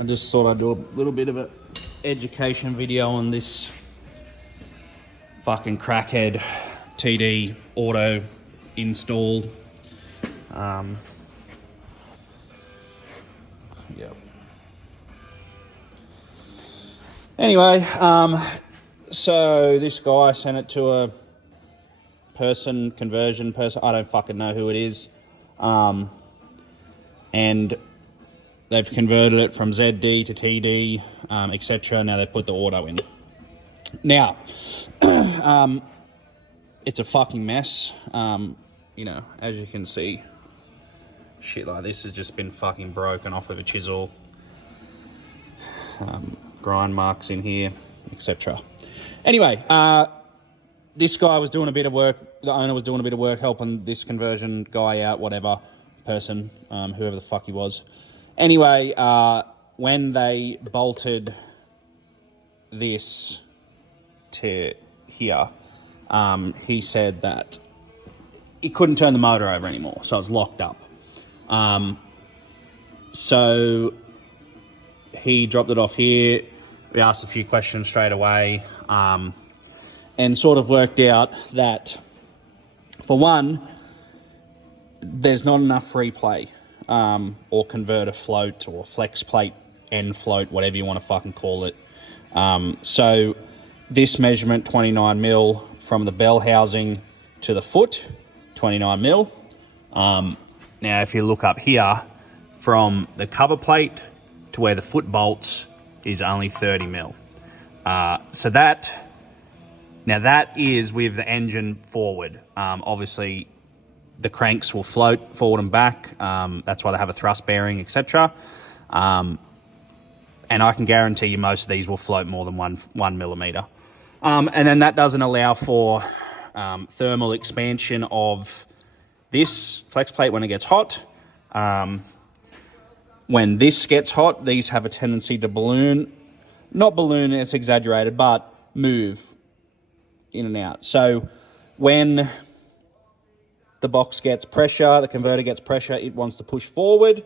I just thought I'd do a little bit of a education video on this fucking crackhead TD auto install. Yep. Anyway, so this guy sent it to a conversion person. I don't fucking know who it is. And they've converted it from ZD to TD, etc. Now they've put the auto in. Now, it's a fucking mess. You know, as you can see, shit like this has just been fucking broken off with a chisel. Grind marks in here, etc. Anyway, this guy was doing a bit of work. The owner was doing a bit of work helping this conversion guy out, whatever person, whoever the fuck he was. Anyway, when they bolted this to here, he said that he couldn't turn the motor over anymore, so it was locked up. So he dropped it off here. We asked a few questions straight away, and sort of worked out that, for one, there's not enough free play, or converter float, or flex plate, end float, whatever you want to fucking call it. So this measurement, 29 mil from the bell housing to the foot, 29 mil. Now, if you look up here, from the cover plate to where the foot bolts is only 30 mil. So that is with the engine forward. Obviously, the cranks will float forward and back. That's why they have a thrust bearing, etc. And I can guarantee you most of these will float more than one millimeter. And then that doesn't allow for thermal expansion of this flex plate when it gets hot. When this gets hot, these have a tendency to balloon. Not balloon, it's exaggerated, but move in and out. So when the box gets pressure, the converter gets pressure, it wants to push forward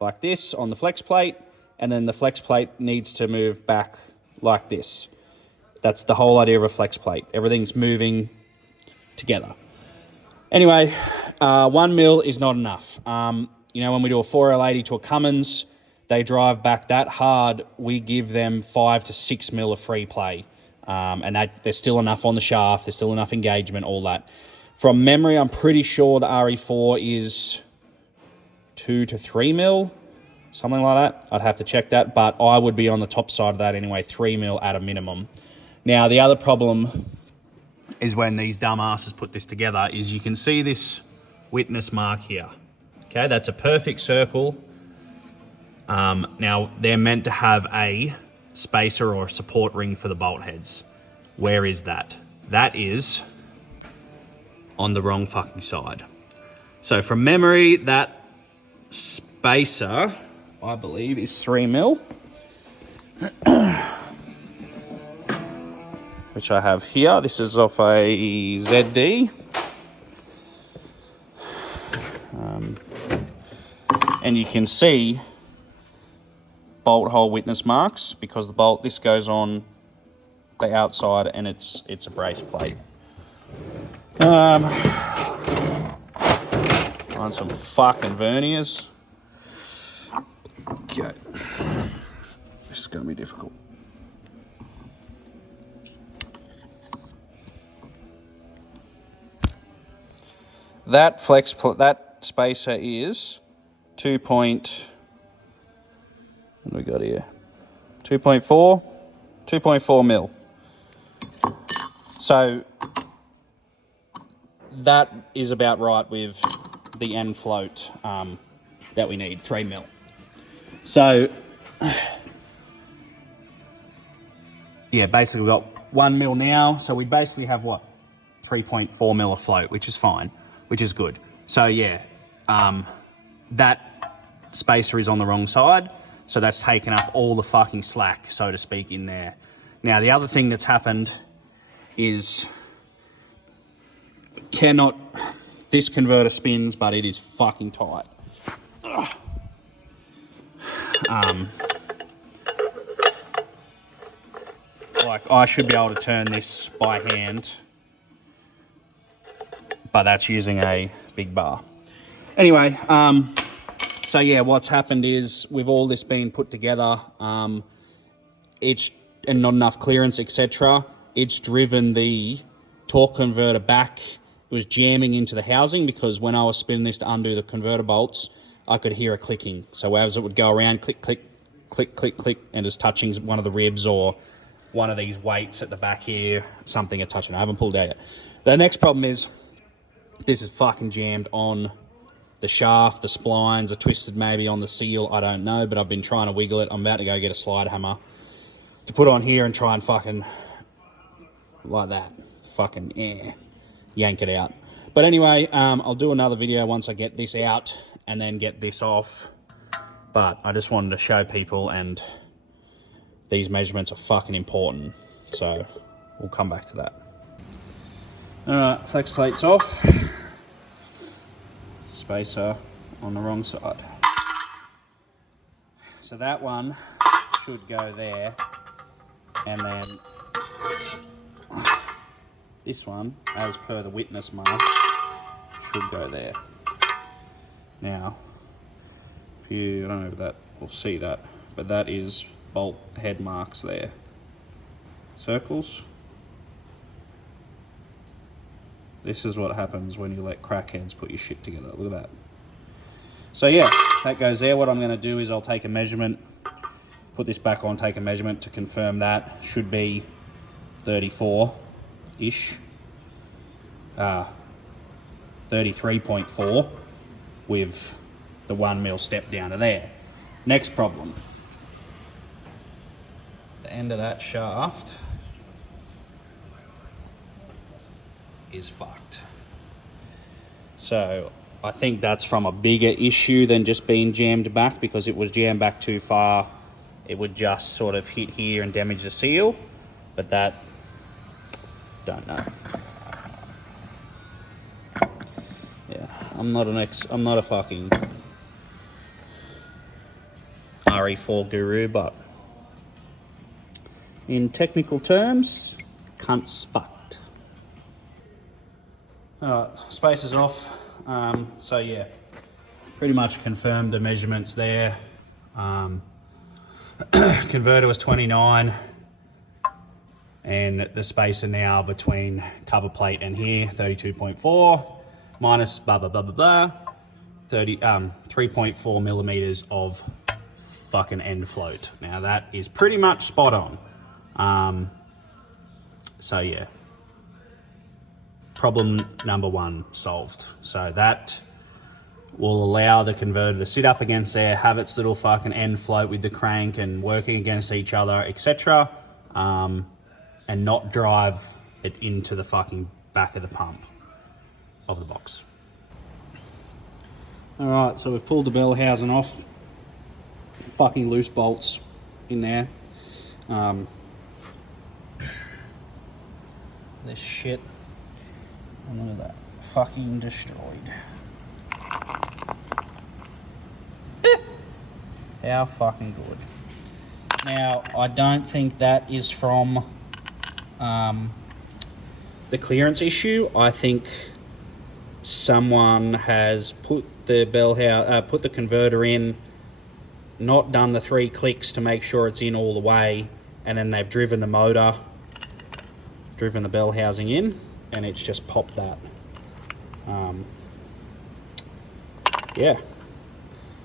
like this on the flex plate, and then the flex plate needs to move back like this. That's the whole idea of a flex plate. Everything's moving together. Anyway, 1 mil is not enough. You know, when we do a 4L80 to a Cummins, they drive back that hard, we give them 5 to 6 mil of free play. And there's still enough on the shaft, there's still enough engagement, all that. From memory, I'm pretty sure the re4 is 2 to 3 mil, something like that. I'd have to check that, but I would be on the top side of that anyway, 3 mil at a minimum. Now, the other problem is when these dumbasses put this together is you can see this witness mark here. Okay, that's a perfect circle. Now, they're meant to have a spacer or a support ring for the bolt heads. Where is that? That is on the wrong fucking side. So from memory, that spacer, I believe, is 3 mil. Which I have here. This is off a ZD. And you can see bolt hole witness marks because the bolt, this goes on the outside and it's a brace plate. On some fucking verniers. Okay. This is going to be difficult. That that spacer is 2.4 mil. So that is about right with the end float that we need, 3 mil. So yeah, basically we've got 1 mil now. So we basically have what? 3.4 mil of float, which is fine, which is good. So yeah, that spacer is on the wrong side, so that's taken up all the fucking slack, so to speak, in there. Now, the other thing that's happened is this converter spins, but it is fucking tight. Like, I should be able to turn this by hand, but that's using a big bar. Anyway, so yeah, what's happened is with all this being put together, it's and not enough clearance, etc. It's driven the torque converter back. It was jamming into the housing because when I was spinning this to undo the converter bolts, I could hear it clicking. So as it would go around, click, click, click, click, click, and it's touching one of the ribs or one of these weights at the back here, something are touching. I haven't pulled out yet. The next problem is this is fucking jammed on the shaft, the splines are twisted maybe on the seal, I don't know, but I've been trying to wiggle it. I'm about to go get a slide hammer to put on here and try and fucking, like that, fucking yank it out. But anyway, I'll do another video once I get this out and then get this off. But I just wanted to show people, and these measurements are fucking important. So we'll come back to that. All right, flex plate's off. Spacer on the wrong side. So that one should go there, and then this one, as per the witness mark, should go there. Now, if you, I don't know if that will see that, but that is bolt head marks there. Circles. This is what happens when you let crackheads put your shit together. Look at that. So yeah, that goes there. What I'm going to do is I'll take a measurement, put this back on, take a measurement to confirm that. Should be 34-ish. 33.4 with the 1 mil step down to there. Next problem. The end of that shaft is fucked. So I think that's from a bigger issue than just being jammed back, because it was jammed back too far. It would just sort of hit here and damage the seal, but that, don't know. Yeah, I'm not a fucking re4 guru, but in technical terms, cunt's fucked. Alright, spacer's off. So yeah, pretty much confirmed the measurements there. Converter was 29, and the spacer now between cover plate and here, 32.4 minus blah blah blah blah blah, 3.4 millimeters of fucking end float. Now that is pretty much spot on. So yeah, problem number one solved. So that will allow the converter to sit up against there, have its little fucking end float with the crank and working against each other, etc., and not drive it into the fucking back of the pump of the box. All right, so we've pulled the bell housing off. Fucking loose bolts in there. This shit, and look at that, fucking destroyed. How fucking good. Now, I don't think that is from the clearance issue. I think someone has put the put the converter in, not done the 3 clicks to make sure it's in all the way, and then they've driven the motor, driven the bell housing in, and it's just popped that. Yeah,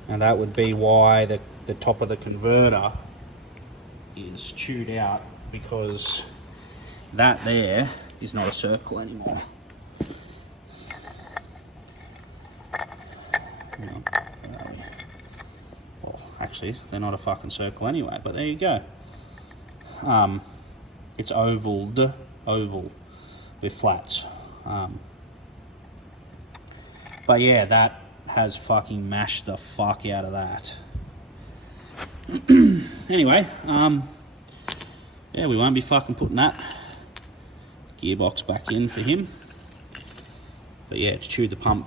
and that would be why the top of the converter is chewed out, because that there is not a circle anymore. Well, actually, they're not a fucking circle anyway, but there you go. It's oval with flats. But yeah, that has fucking mashed the fuck out of that. Anyway, yeah, we won't be fucking putting that gearbox back in for him. But yeah, it's chewed the pump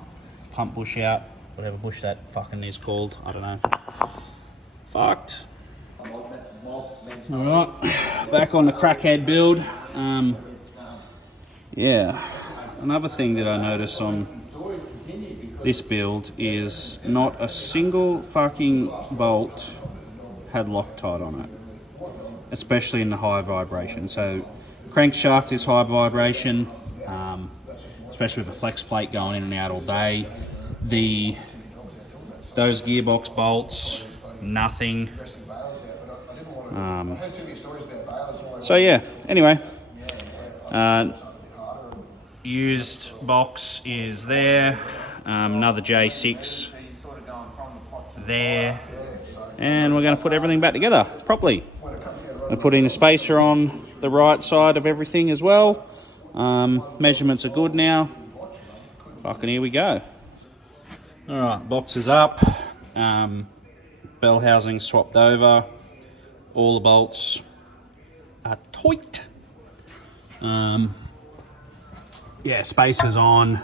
bush out, whatever bush that fucking is called, I don't know. Fucked. Alright, back on the crackhead build. Yeah, another thing that I noticed on this build is not a single fucking bolt had Loctite on it, especially in the high vibration. So crankshaft is high vibration, especially with the flex plate going in and out all day. Those gearbox bolts, nothing. So yeah, anyway, used box is there, another J6 there, and we're going to put everything back together properly. I'm putting the spacer on the right side of everything as well. Measurements are good now. Fucking here we go. Alright, box is up, bell housing swapped over, all the bolts are tight. Yeah, spacer's on,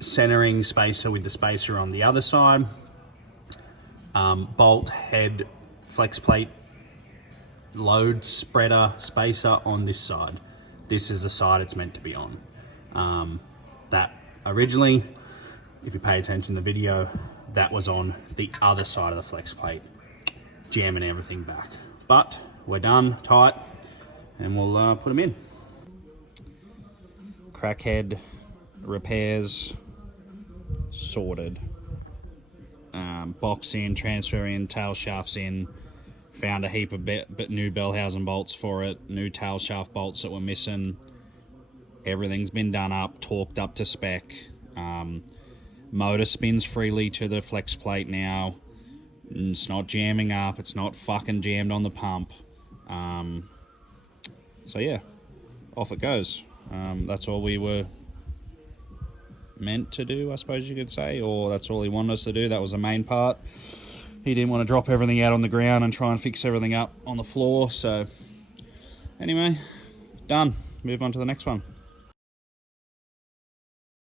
centering spacer with the spacer on the other side, bolt head flex plate load spreader spacer on this side. This is the side it's meant to be on. That originally, if you pay attention to the video, that was on the other side of the flex plate, jamming everything back. But we're done, tight, and we'll put them in. Crackhead repairs sorted. Box in, transfer in, tail shafts in. Found a heap of new bell housing bolts for it, new tail shaft bolts that were missing. Everything's been done up, torqued up to spec. Motor spins freely to the flex plate now. It's not jamming up, it's not fucking jammed on the pump. So yeah, off it goes. That's all we were meant to do, I suppose you could say, or that's all he wanted us to do. That was the main part. He didn't want to drop everything out on the ground and try and fix everything up on the floor. So anyway, done. Move on to the next one.